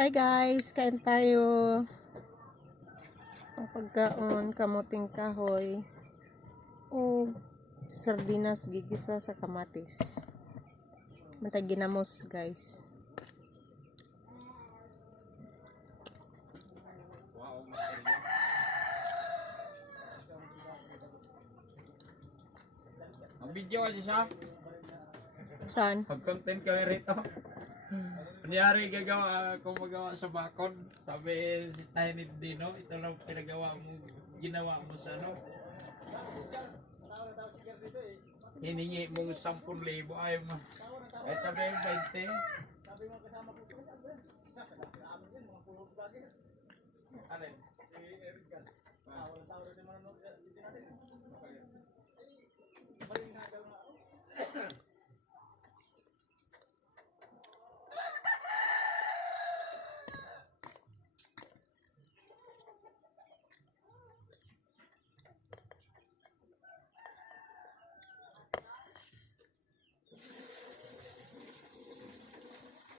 Hi guys, kain tayo. Ang pagkaon, kamuting kahoy o sardinas gigisa sa kamatis. Matag ginamos guys. Ang video kasi siya. Saan? Mag-content kami rito. Kunyari gagawa kung magawa sa bakod. Sabi si Tiny Dino, ito lang pinagawa mo, ginawa mo sa ano. Hiningi mong 10,000 ay mo. Ay sabi 20. Alin? Si Eric yan.